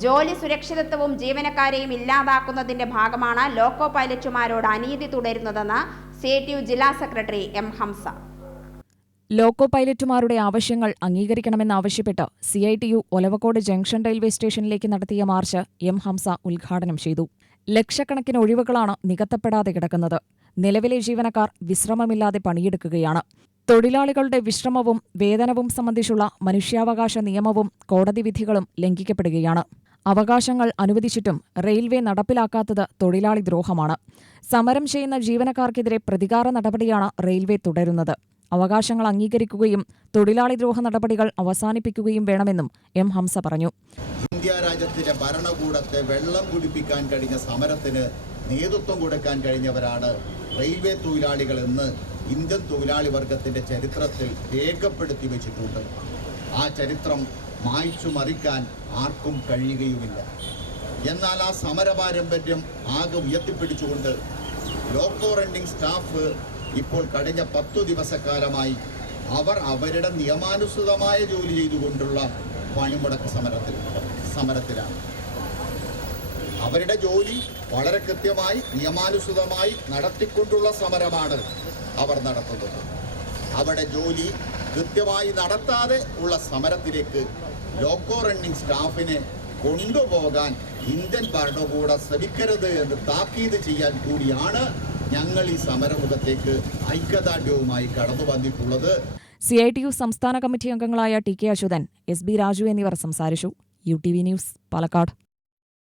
ജോലി സുരക്ഷിതത്വവും ജീവനക്കാരെയും ഇല്ലാതാക്കുന്നതിന്റെ ഭാഗമാണ് ലോക്കോ പൈലറ്റുമാരോട് അനീതി തുടരുന്നതെന്ന് സി ടി യു ജില്ലാ സെക്രട്ടറി എം ഹംസ. ലോക്കോ പൈലറ്റുമാരുടെ ആവശ്യങ്ങൾ അംഗീകരിക്കണമെന്നാവശ്യപ്പെട്ട് C I T U Olavakkode junction railway സ്റ്റേഷനിലേക്ക് നടത്തിയ മാർച്ച് എം ഹംസ ഉദ്ഘാടനം ചെയ്തു. ലക്ഷക്കണക്കിന് ഒഴിവുകളാണ് നികത്തപ്പെടാതെ കിടക്കുന്നത്. നിലവിലെ ജീവനക്കാർ വിശ്രമമില്ലാതെ പണിയെടുക്കുകയാണ്. തൊഴിലാളികളുടെ വിശ്രമവും വേതനവും സംബന്ധിച്ചുള്ള മനുഷ്യാവകാശ നിയമവും കോടതി വിധികളും ലംഘിക്കപ്പെടുകയാണ്. അവകാശങ്ങൾ അനുവദിച്ചിട്ടും റെയിൽവേ നടപ്പിലാക്കാത്തത് തൊഴിലാളി ദ്രോഹമാണ്. സമരം ചെയ്യുന്ന ജീവനക്കാർക്കെതിരെ പ്രതികാര നടപടിയാണ് റെയിൽവേ തുടരുന്നത്. അവകാശങ്ങൾ അംഗീകരിക്കുകയും തൊഴിലാളി ദ്രോഹ നടപടികൾ അവസാനിപ്പിക്കുകയും വേണമെന്നും എം ഹംസ പറഞ്ഞു. ഇന്ത്യ രാജ്യത്തിന്റെ ഭരണകൂടത്തെ വെള്ളം കുടിപ്പിക്കാൻ കഴിഞ്ഞ സമരത്തിന് നേതൃത്വം കൊടുക്കാൻ കഴിഞ്ഞവരാണ് റെയിൽവേ തൊഴിലാളികൾ എന്ന് ഇന്ത്യൻ തൊഴിലാളി വർഗത്തിന്റെ ചരിത്രത്തിൽ രേഖപ്പെടുത്തി വെച്ചിട്ടുണ്ട്. ആ ചരിത്രം മായ്ച്ചു മറിക്കാൻ ആർക്കും കഴിയുകയുമില്ല. എന്നാൽ ആ സമര പാരമ്പര്യം ആകെ ഉയർത്തിപ്പിടിച്ചുകൊണ്ട് ലോക്കോ റണ്ണിംഗ് സ്റ്റാഫ് ഇപ്പോൾ കഴിഞ്ഞ പത്തു ദിവസക്കാലമായി അവർ അവരുടെ നിയമാനുസൃതമായ ജോലി ചെയ്തുകൊണ്ടുള്ള പണിമുടക്ക് സമരത്തിൽ സമരത്തിലാണ്. അവരുടെ ജോലി വളരെ കൃത്യമായി നിയമാനുസൃതമായി നടത്തിക്കൊണ്ടുള്ള സമരമാണ് അവർ നടത്തുന്നത്. അവരുടെ ജോലി കൃത്യമായി നടത്താതെ ഉള്ള സമരത്തിലേക്ക് ലോക്കോ റണ്ണിംഗ് സ്റ്റാഫിനെ കൊണ്ടുപോകാൻ ഇന്ത്യൻ ഭരണകൂടം ശ്രമിക്കരുത് എന്ന് താക്കീത് ചെയ്യാൻ കൂടിയാണ് ഞങ്ങൾ ഈ സമരമുഖത്തേക്ക് ഐക്യദാർഢ്യവുമായി കടന്നു വന്നിട്ടുള്ളത്. സി ഐ ടി യു സംസ്ഥാന കമ്മിറ്റി അംഗങ്ങളായ T K Achuthan S B Raju എന്നിവർ സംസാരിച്ചു. U T V news Palakkad.